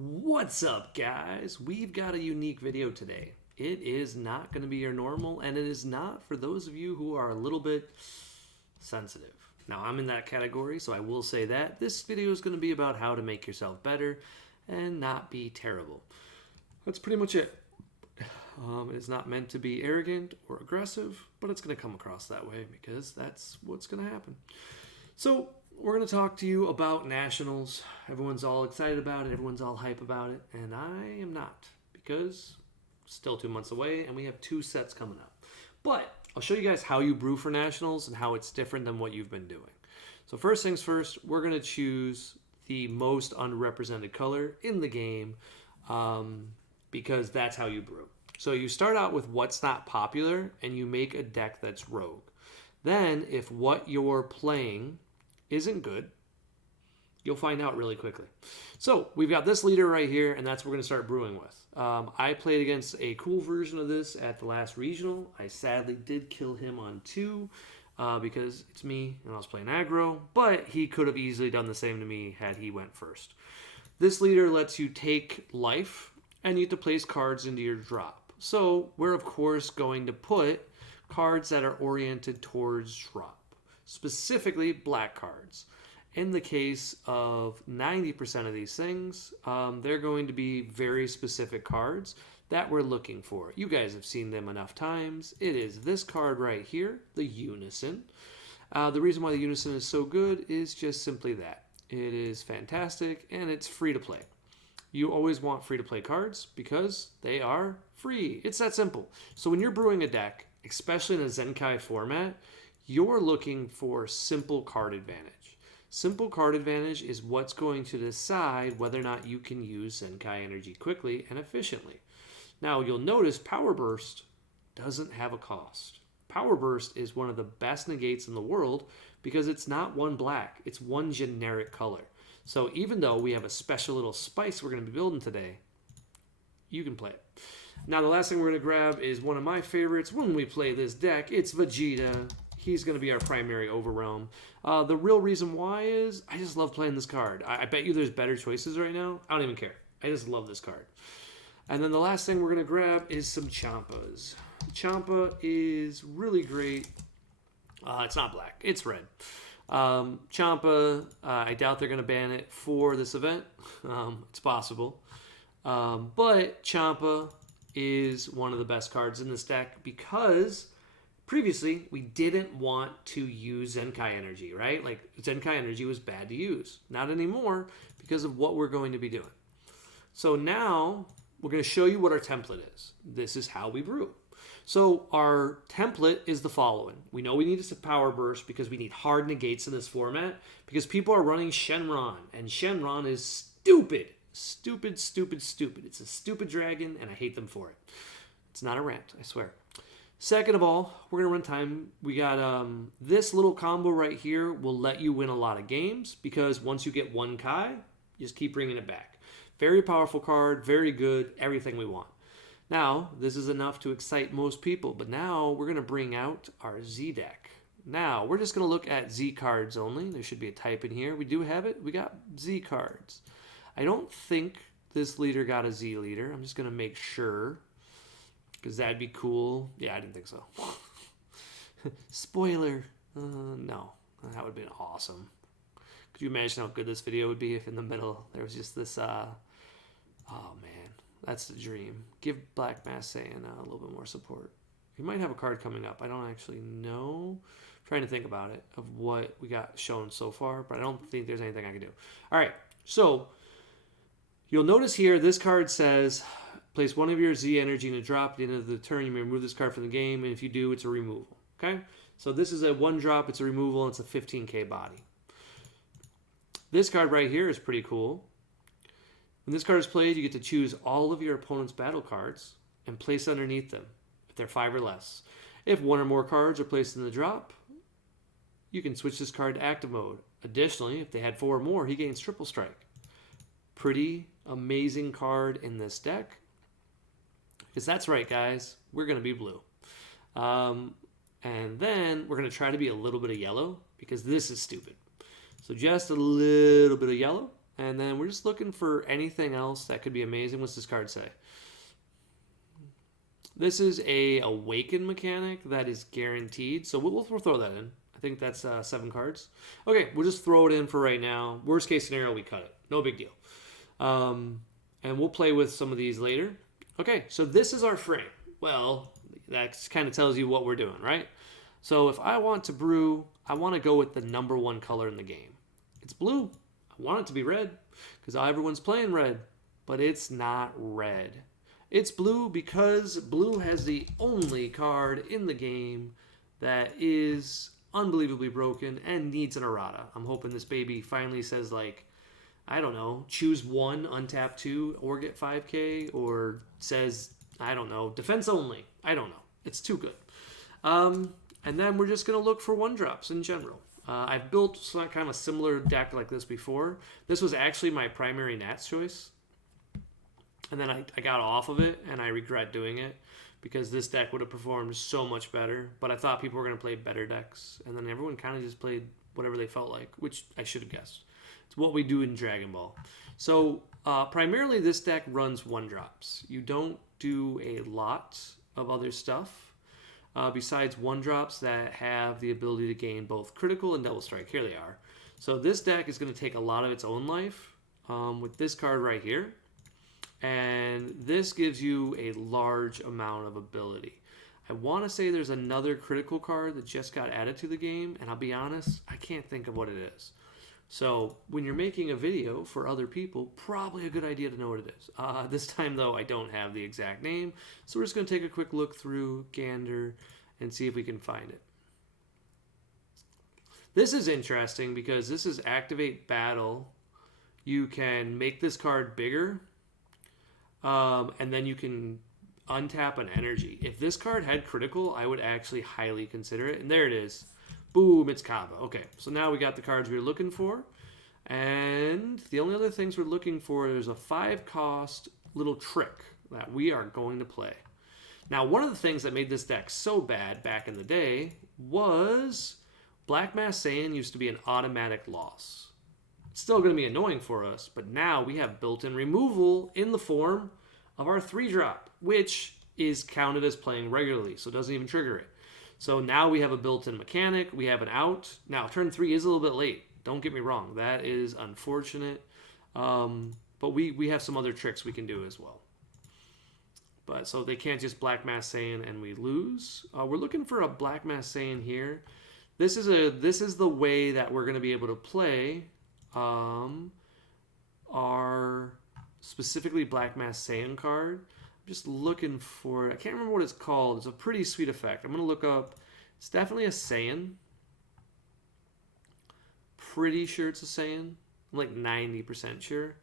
What's up, guys? We've got a unique video today. It is not going to be your normal, and it is not for those of you who are a little bit sensitive. Now, I'm in that category, so I will say that. This video is going to be about how to make yourself better and not be terrible. That's pretty much it. It's not meant to be arrogant or aggressive, but it's going to come across that way because that's what's going to happen. So, we're going to talk to you about Nationals. Everyone's all excited about it. Everyone's all hype about it. And I am not, because still 2 months away and we have 2 sets coming up. But I'll show you guys how you brew for Nationals and how it's different than what you've been doing. So first things first, we're going to choose the most unrepresented color in the game because that's how you brew. So you start out with what's not popular and you make a deck that's rogue. Then if what you're playing isn't good, you'll find out really quickly. So we've got this leader right here, and that's what we're going to start brewing with. I played against a cool version of this at the last regional. I sadly did kill him on 2 because it's me and I was playing aggro, but he could have easily done the same to me had he went first. This leader lets you take life and you have to place cards into your drop. So we're of course going to put cards that are oriented towards drop. Specifically black cards. In the case of 90% of these things, they're going to be very specific cards that we're looking for. You guys have seen them enough times. It is this card right here, the Unison. The reason why the Unison is so good is just simply that. It is fantastic and it's free to play. You always want free to play cards because they are free. It's that simple. So when you're brewing a deck, especially in a Zenkai format, you're looking for simple card advantage. Simple card advantage is what's going to decide whether or not you can use Zenkai energy quickly and efficiently. Now, you'll notice Power Burst doesn't have a cost. Power Burst is one of the best negates in the world because it's not one black, it's one generic color. So even though we have a special little spice we're going to be building today, you can play it. Now, the last thing we're going to grab is one of my favorites when we play this deck. It's Vegeta. He's going to be our primary overrealm. The real reason why is I just love playing this card. I bet you there's better choices right now. I don't even care. I just love this card. And then the last thing we're going to grab is some Champas. Champa is really great. It's not black. It's red. Champa, I doubt they're going to ban it for this event. It's possible. But Champa is one of the best cards in this deck because previously, we didn't want to use Zenkai energy, right? Like, Zenkai energy was bad to use. Not anymore because of what we're going to be doing. So now, we're going to show you what our template is. This is how we brew. So our template is the following. We know we need a power burst because we need hard negates in this format because people are running Shenron, and Shenron is stupid. Stupid, stupid, stupid. It's a stupid dragon, and I hate them for it. It's not a rant, I swear. Second of all, we're going to run time. We got this little combo right here will let you win a lot of games because once you get 1 Kai, you just keep bringing it back. Very powerful card, very good, everything we want. Now, this is enough to excite most people, but now we're going to bring out our Z deck. Now, we're just going to look at Z cards only. There should be a type in here. We do have it. We got Z cards. I don't think this leader got a Z leader. I'm just going to make sure. Because that'd be cool. Yeah, I didn't think so. Spoiler. No. That would have been awesome. Could you imagine how good this video would be if in the middle there was just this... oh, man. That's the dream. Give Black Mass Saiyan a little bit more support. He might have a card coming up. I don't actually know. I'm trying to think about it, of what we got shown so far. But I don't think there's anything I can do. All right. So, you'll notice here, this card says... Place one of your Z energy in a drop. At the end of the turn, you may remove this card from the game, and if you do, it's a removal. Okay? So this is a 1 drop, it's a removal, and it's a 15k body. This card right here is pretty cool. When this card is played, you get to choose all of your opponent's battle cards and place underneath them, if they're 5 or less. If 1 or more cards are placed in the drop, you can switch this card to active mode. Additionally, if they had 4 or more, he gains triple strike. Pretty amazing card in this deck. Because that's right, guys. We're going to be blue. And then we're going to try to be a little bit of yellow because this is stupid. So just a little bit of yellow. And then we're just looking for anything else that could be amazing. What's this card say? This is a Awaken mechanic that is guaranteed. So we'll throw that in. I think that's 7 cards. Okay, we'll just throw it in for right now. Worst case scenario, we cut it. No big deal. And we'll play with some of these later. Okay, so this is our frame. Well, that kind of tells you what we're doing, right? So if I want to brew, I want to go with the #1 color in the game. It's blue. I want it to be red because everyone's playing red, but it's not red. It's blue because blue has the only card in the game that is unbelievably broken and needs an errata. I'm hoping this baby finally says, like, I don't know, choose 1, untap 2, or get 5k, or says, I don't know, defense only. I don't know. It's too good. And then we're just going to look for 1-drops in general. I've built some kind of a similar deck like this before. This was actually my primary Nats choice. And then I got off of it, and I regret doing it because this deck would have performed so much better. But I thought people were going to play better decks, and then everyone kind of just played whatever they felt like, which I should have guessed. It's what we do in Dragon Ball. So primarily this deck runs 1-drops. You don't do a lot of other stuff besides 1-drops that have the ability to gain both critical and double strike. Here they are. So this deck is going to take a lot of its own life with this card right here. And this gives you a large amount of ability. I want to say there's another critical card that just got added to the game, and I'll be honest, I can't think of what it is. So when you're making a video for other people, probably a good idea to know what it is. This time, though, I don't have the exact name, so we're just going to take a quick look through, gander, and see if we can find it. This is interesting because this is Activate Battle. You can make this card bigger, and then you can untap an energy. If this card had critical, I would actually highly consider it. And there it is. Boom, it's Kaba. Okay, so now we got the cards we were looking for. And the only other things we're looking for, there's a 5-cost little trick that we are going to play. Now, one of the things that made this deck so bad back in the day was Black Mass Saiyan used to be an automatic loss. It's still going to be annoying for us, but now we have built-in removal in the form of our 3-drop, which is counted as playing regularly, so it doesn't even trigger it. So now we have a built-in mechanic, we have an out. Now, turn 3 is a little bit late. Don't get me wrong. That is unfortunate. But we have some other tricks we can do as well. But so they can't just Black Mass Saiyan and we lose. We're looking for a Black Mass Saiyan here. This is the way that we're going to be able to play our specifically Black Mass Saiyan card. Just looking for it. I can't remember what it's called. It's a pretty sweet effect. I'm going to look up. It's definitely a Saiyan. Pretty sure it's a Saiyan. I'm like 90% sure.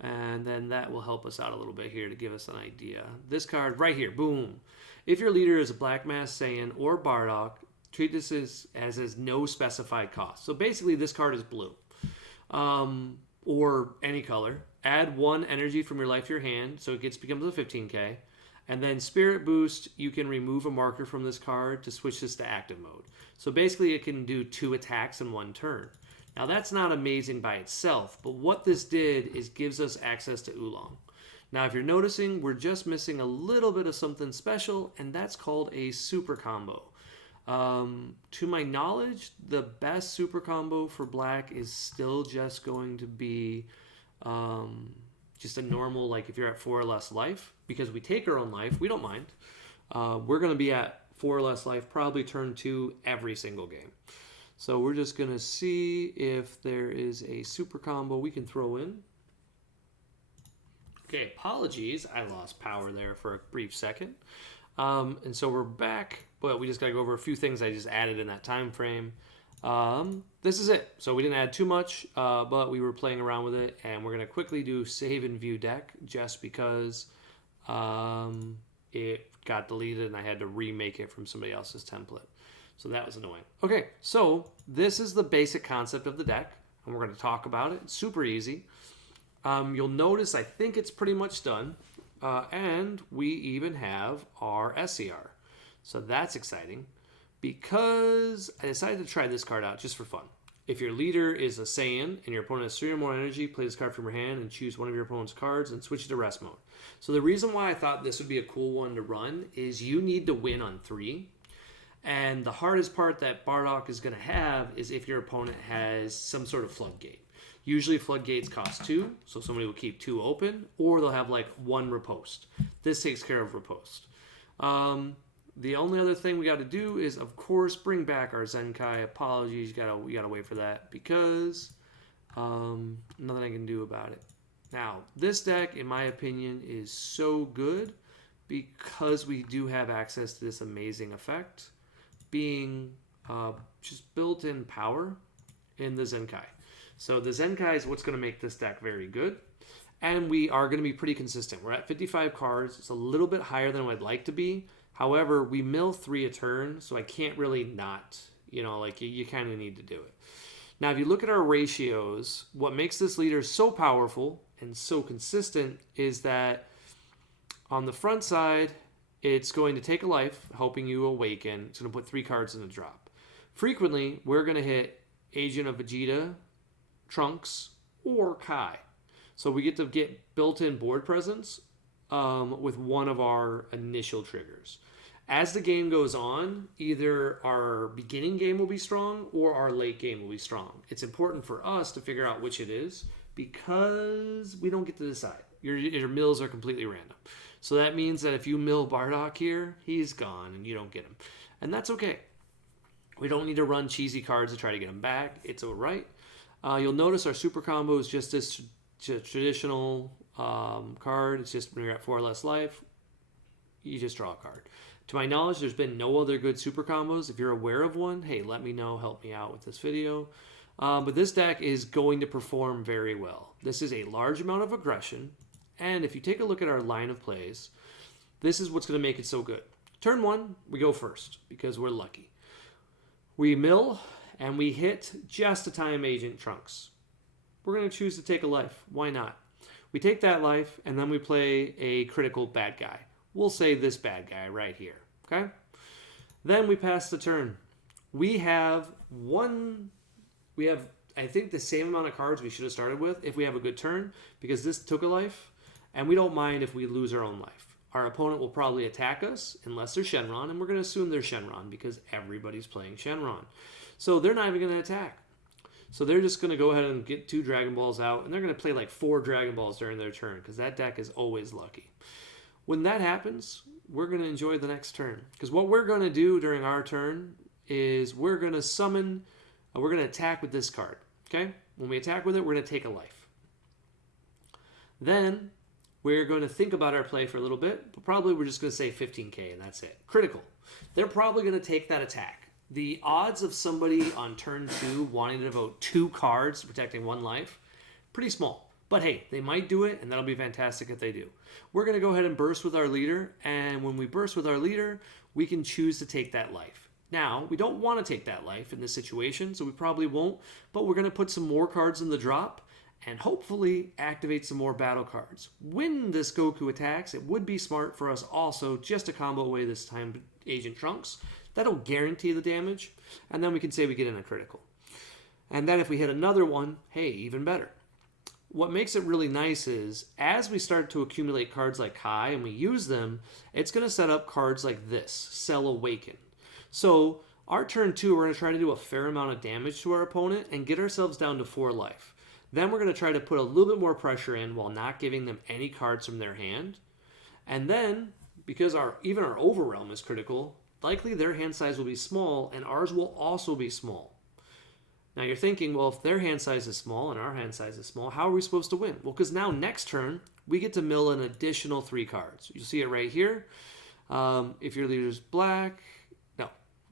And then that will help us out a little bit here to give us an idea. This card right here. Boom. If your leader is a Black Mass Saiyan or Bardock, treat this as no specified cost. So basically this card is blue. Or any color. Add 1 energy from your life to your hand, so it becomes a 15k. And then Spirit Boost, you can remove a marker from this card to switch this to active mode. So basically it can do 2 attacks in 1 turn. Now that's not amazing by itself, but what this did is gives us access to Oolong. Now if you're noticing, we're just missing a little bit of something special, and that's called a super combo. To my knowledge, the best super combo for black is still just going to be just a normal, like if you're at 4 or less life, because we take our own life, we don't mind. We're going to be at 4 or less life, probably turn 2 every single game. So we're just going to see if there is a super combo we can throw in. Okay, apologies. I lost power there for a brief second. And so we're back, but we just got to go over a few things I just added in that time frame. This is it. So we didn't add too much, but we were playing around with it, and we're going to quickly do save and view deck just because it got deleted and I had to remake it from somebody else's template. So that was annoying. Okay, so this is the basic concept of the deck, and we're going to talk about it. It's super easy. You'll notice I think it's pretty much done, and we even have our SCR. So that's exciting because I decided to try this card out just for fun. If your leader is a Saiyan and your opponent has 3 or more energy, play this card from your hand and choose one of your opponent's cards and switch it to rest mode. So the reason why I thought this would be a cool one to run is you need to win on 3. And the hardest part that Bardock is going to have is if your opponent has some sort of floodgate. Usually floodgates cost 2, so somebody will keep 2 open, or they'll have like 1 riposte. This takes care of riposte. The only other thing we got to do is, of course, bring back our Zenkai. Apologies, we gotta wait for that because nothing I can do about it. Now, this deck, in my opinion, is so good because we do have access to this amazing effect, being just built-in power in the Zenkai. So the Zenkai is what's going to make this deck very good. And we are going to be pretty consistent. We're at 55 cards. It's a little bit higher than I'd like to be. However, we mill 3 a turn, so I can't really not. You kind of need to do it. Now, if you look at our ratios, what makes this leader so powerful and so consistent is that on the front side, it's going to take a life, helping you awaken. It's going to put 3 cards in the drop. Frequently, we're going to hit Agent of Vegeta, Trunks, or Kai. So we get to get built-in board presence with one of our initial triggers. As the game goes on, either our beginning game will be strong or our late game will be strong. It's important for us to figure out which it is because we don't get to decide. Your mills are completely random. So that means that if you mill Bardock here, he's gone and you don't get him. And that's okay. We don't need to run cheesy cards to try to get him back. It's all right. You'll notice our super combo is just this traditional card. It's just when you're at 4 or less life, you just draw a card. To my knowledge, there's been no other good super combos. If you're aware of one, hey, let me know. Help me out with this video. But this deck is going to perform very well. This is a large amount of aggression. And if you take a look at our line of plays, this is what's going to make it so good. Turn 1, we go first because we're lucky. We mill and we hit just a time Agent Trunks. We're going to choose to take a life. Why not? We take that life and then we play a critical bad guy. We'll say this bad guy right here. Okay? Then we pass the turn. We have, I think, the same amount of cards we should have started with if we have a good turn because this took a life and we don't mind if we lose our own life. Our opponent will probably attack us unless they're Shenron, and we're going to assume they're Shenron because everybody's playing Shenron. So they're not even going to attack. So they're just going to go ahead and get 2 Dragon Balls out, and they're going to play like 4 Dragon Balls during their turn because that deck is always lucky. When that happens, we're going to enjoy the next turn because what we're going to do during our turn is we're going to summon, we're going to attack with this card. Okay? When we attack with it, we're going to take a life. Then we're going to think about our play for a little bit, but probably we're just going to say 15k and that's it. Critical. They're probably going to take that attack. The odds of somebody on turn 2 wanting to devote 2 cards protecting 1 life, pretty small. But hey, they might do it, and that'll be fantastic if they do. We're going to go ahead and burst with our leader, and when we burst with our leader, we can choose to take that life. Now, we don't want to take that life in this situation, so we probably won't, but we're going to put some more cards in the drop, and hopefully activate some more battle cards. When this Goku attacks, it would be smart for us also just to combo away this time Agent Trunks. That'll guarantee the damage, and then we can say we get in a critical. And then if we hit another one, hey, even better. What makes it really nice is, as we start to accumulate cards like Kai and we use them, it's going to set up cards like this, Cell Awaken. So, our turn 2, we're going to try to do a fair amount of damage to our opponent and get ourselves down to 4 life. Then we're going to try to put a little bit more pressure in while not giving them any cards from their hand. And then, because even our Overrealm is critical, likely their hand size will be small and ours will also be small. Now you're thinking, well, if their hand size is small and our hand size is small, how are we supposed to win? Well, because now next turn, we get to mill an additional 3 cards. You'll see it right here. If your leader's black, no,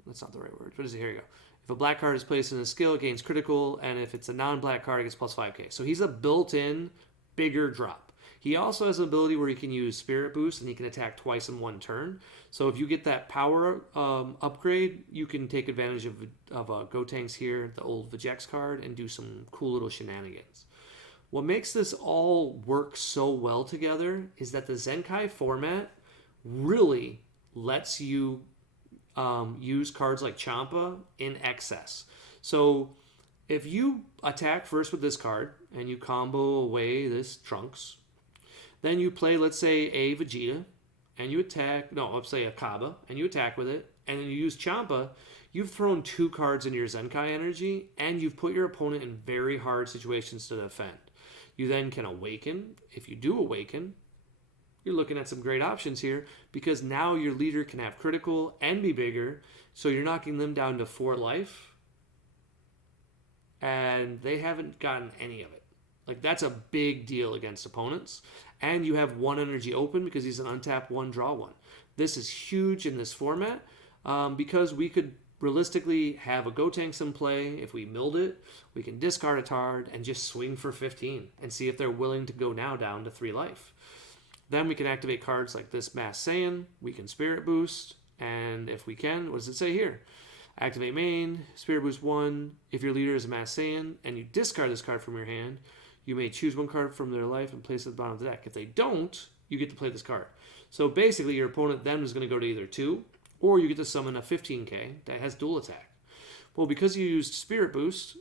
that's not the right word. What is it? Here you go. If a black card is placed in a skill, it gains critical, and if it's a non-black card, it gets plus 5k. So he's a built-in bigger drop. He also has an ability where he can use Spirit Boost, and he can attack twice in 1 turn. So if you get that power upgrade, you can take advantage of Gotenks here, the old Vegeta card, and do some cool little shenanigans. What makes this all work so well together is that the Zenkai format really lets you use cards like Champa in excess. So If you attack first with this card and you combo away this Trunks, then you play, let's say, a Vegeta, and you attack, no, let's say a Kaba, and you attack with it, and then you use Champa, you've thrown 2 cards into your Zenkai energy, and you've put your opponent in very hard situations to defend. You then can awaken. If you do awaken, you're looking at some great options here, because now your leader can have critical and be bigger, so you're knocking them down to 4 life, and they haven't gotten any of it. Like, that's a big deal against opponents. And you have 1 energy open because he's an untap 1, draw 1. This is huge in this format because we could realistically have a Gotenks in play. If we milled it, we can discard a card and just swing for 15 and see if they're willing to go now down to 3 life. Then we can activate cards like this Mass Saiyan. We can Spirit Boost. And if we can, what does it say here? Activate main, Spirit Boost 1. If your leader is a Mass Saiyan and you discard this card from your hand, you may choose 1 card from their life and place it at the bottom of the deck. If they don't, you get to play this card. So basically, your opponent then is going to go to either 2, or you get to summon a 15k that has dual attack. Well, because you used Spirit Boost,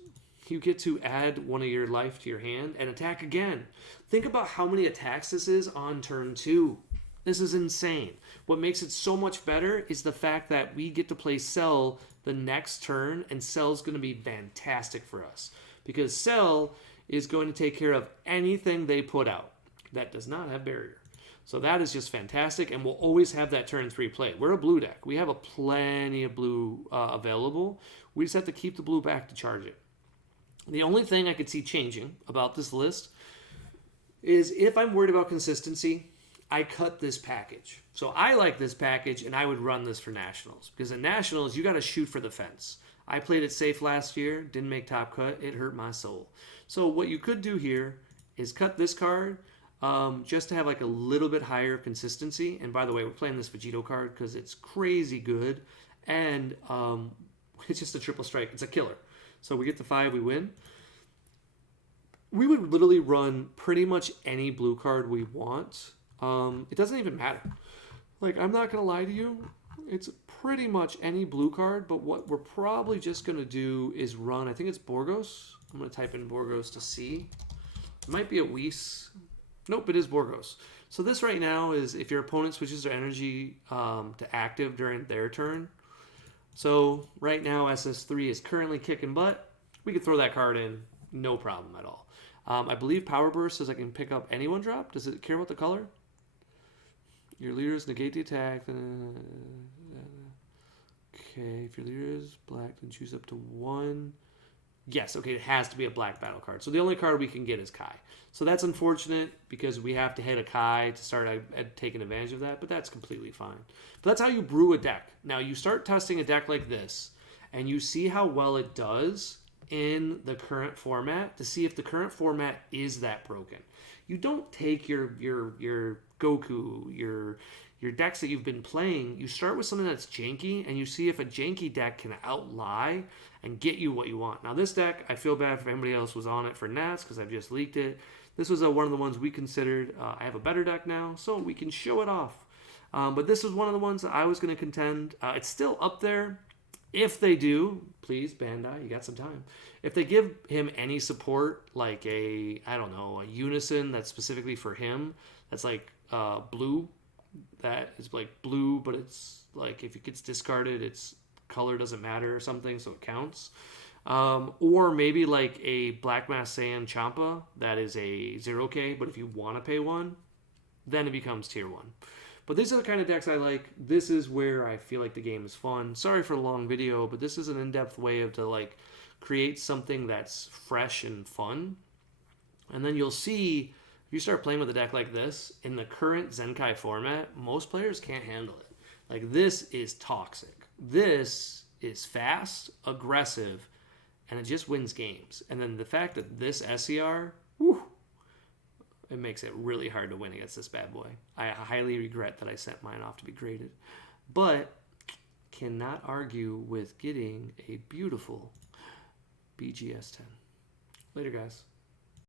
you get to add 1 of your life to your hand and attack again. Think about how many attacks this is on turn 2. This is insane. What makes it so much better is the fact that we get to play Cell the next turn, and Cell's going to be fantastic for us. Because Cell is going to take care of anything they put out that does not have barrier. So that is just fantastic, and we'll always have that turn 3 play. We're a blue deck. We have a plenty of blue available. We just have to keep the blue back to charge it. The only thing I could see changing about this list is if I'm worried about consistency, I cut this package. So I like this package, and I would run this for Nationals. Because in Nationals, you got to shoot for the fence. I played it safe last year, didn't make top cut. It hurt my soul. So what you could do here is cut this card just to have like a little bit higher consistency. And by the way, we're playing this Vegeta card because it's crazy good. And it's just a triple strike. It's a killer. So we get the 5, we win. We would literally run pretty much any blue card we want. It doesn't even matter. Like, I'm not going to lie to you. It's pretty much any blue card, but what we're probably just going to do is run, I think it's Borgos. I'm going to type in Borgos to see. It might be a Whis. Nope, it is Borgos. So this right now is if your opponent switches their energy to active during their turn. So right now SS3 is currently kicking butt. We could throw that card in, no problem at all. I believe Power Burst says I can pick up any 1-drop. Does it care about the color? Your leaders negate the attack. Okay, if your leader is black, then choose up to 1. Yes, okay, it has to be a black battle card. So the only card we can get is Kai. So that's unfortunate because we have to hit a Kai to start taking advantage of that, but that's completely fine. But that's how you brew a deck. Now, you start testing a deck like this, and you see how well it does in the current format to see if the current format is that broken. You don't take your Goku, your decks that you've been playing, you start with something that's janky, and you see if a janky deck can outlie and get you what you want. Now, this deck, I feel bad if anybody else was on it for Nats because I've just leaked it. This was one of the ones we considered. I have a better deck now, so we can show it off. But this was one of the ones that I was going to contend. It's still up there. If they do, please, Bandai, you got some time. If they give him any support, like a Unison that's specifically for him, that's like blue, that is like blue, but it's like if it gets discarded, its color doesn't matter or something, so it counts. Or maybe like a Black Mass Saiyan Champa that is a 0k, but if you want to pay 1, then it becomes tier 1. But these are the kind of decks I like. This is where I feel like the game is fun. Sorry for the long video, but this is an in-depth way to like create something that's fresh and fun. And then you'll see if you start playing with a deck like this in the current Zenkai format, most players can't handle it. Like, this is toxic. This is fast, aggressive, and it just wins games. And then the fact that this SER, it makes it really hard to win against this bad boy. I highly regret that I sent mine off to be graded, but cannot argue with getting a beautiful BGS 10. Later, guys.